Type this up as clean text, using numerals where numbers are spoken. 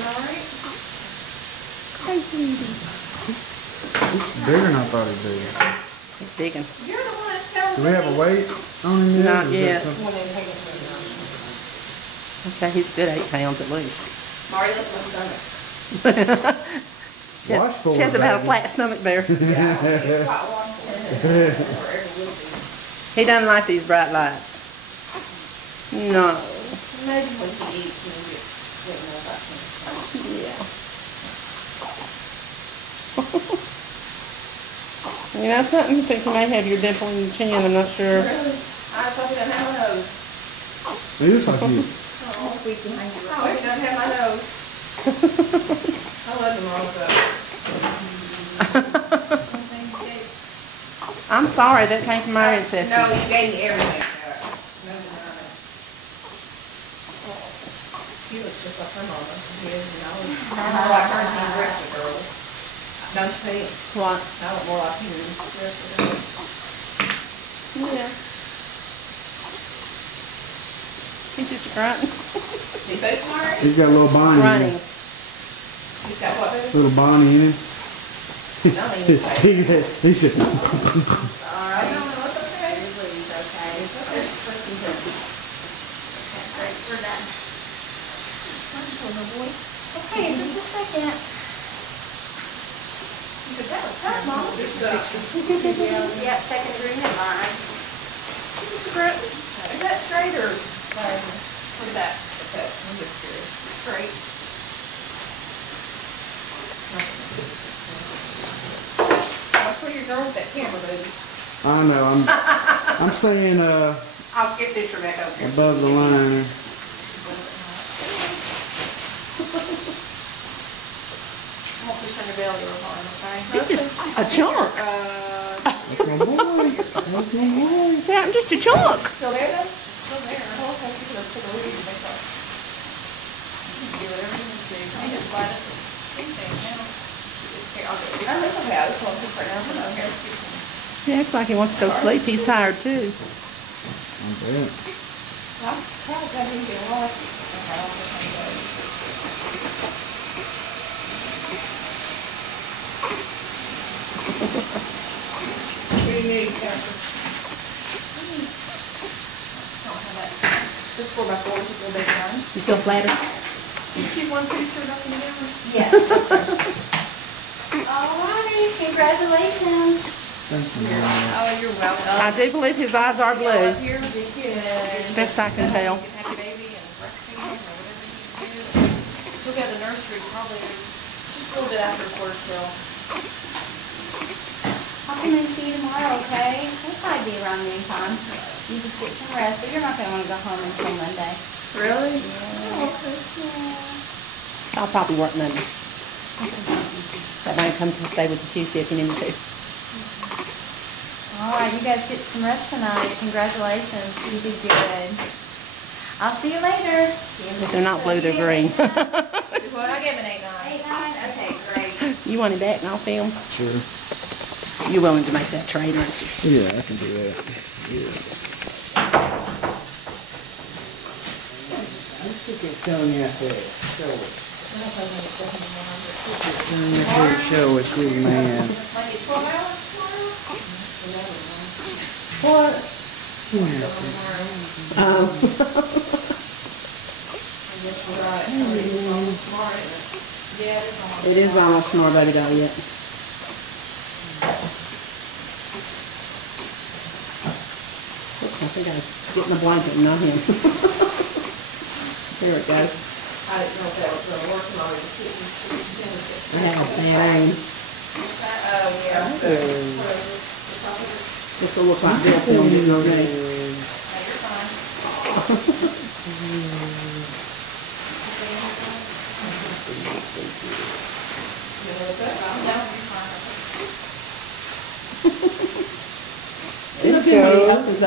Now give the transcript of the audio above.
alright? Crazy. He's bigger than I thought he'd be. He's digging. You're the one that's telling Do me. we have a weight on him yet? Not Or is that yet. something- When they take it from the I'd say he's good 8 pounds at least. Marty, look at my stomach. She has about a flat stomach there. Yeah, it's quite washable. He doesn't like these bright lights. No. Maybe when he eats, he'll get sitting there about him. Yeah. You know something? I think you may have your dimple in your chin. I'm not sure. Really? I just hope he doesn't have my nose. He looks like you. I'll squeeze behind you. I hope he doesn't have my nose. I love him all about. I'm sorry, that came from my ancestors. No, you gave me everything. No denying. He looks just like her mama. He is, you know. More like her than the rest of the girls. Don't you think? What? I look more like you than the rest of the girls. Yeah. He's just a grunt. He boots Marty? He's got a little Bonnie in Running. him. He's got what boots? Little Bonnie in him. Don't even say that. He said, Sorry. No, no, it's okay. Everybody's okay. It's okay. Alright, we're done. Wonderful, boy. Okay, it's just a second. He said, that was tough, Mama. Just the picture. Yep, second agreement line. Is that straight or? What's that? Okay, I'm just curious. Straight. Watch where you're going with that camera, baby. I know, I'm staying I'll get Fisher back over here. above the line. I won't push on your belly real hard, okay? He's just a chunk. That's my boy. That's my boy. See, I'm just a chunk. Still there though? Still there. Oh, okay, you can take a look at your makeup. You can do whatever you need to. You just slide us anything now. Here, I'll do it. No, that's okay. I just want to put it down for now. Here. He acts like he wants to go sleep. He's tired too. I bet. I'm surprised I didn't get lost. Okay, I'll put my gloves. What do you need, Catherine? Just 4x4 is a little bit fun. You feel flattered? Did she want suture up and down? Yes. Alrighty, congratulations. Thanks, man. Oh, you're welcome. I do believe his eyes are blue. Up here, good. Best I can tell. You can have your baby and breastfeed him or whatever you can do. He'll go to the nursery probably just a little bit after 4 till. I'll come and see you tomorrow, okay? We'll probably be around noontime. You just get some rest, but you're not going to want to go home until Monday. Really? Yeah. I'll probably work Monday. That might come to stay with you Tuesday if you need me to. Alright, you guys get some rest tonight. Congratulations. You did good. I'll see you later. If they're not blue, they're green. What? I gave him an 8-9. 8-9? Okay, great. You want it back and I'll film? Sure. You're willing to make that trade, aren't you? Yeah, I can do that. Yes. Telling you out there. Show it. Telling you out there. Show it, good man. Might get 12 hours tomorrow? What? Tomorrow. I guess you're right. It's almost tomorrow, isn't it? Yeah, it is almost. It is almost tomorrow, baby doll yet. Oops, I think I was getting the blanket and not him. There we go. I didn't know if that was going to work, and I was just getting I have a bad aim. Oh, yeah. Whatever. This will look like real film getting ready. You're fine. You know, but I'm down, you're fine. See, look at me. Up is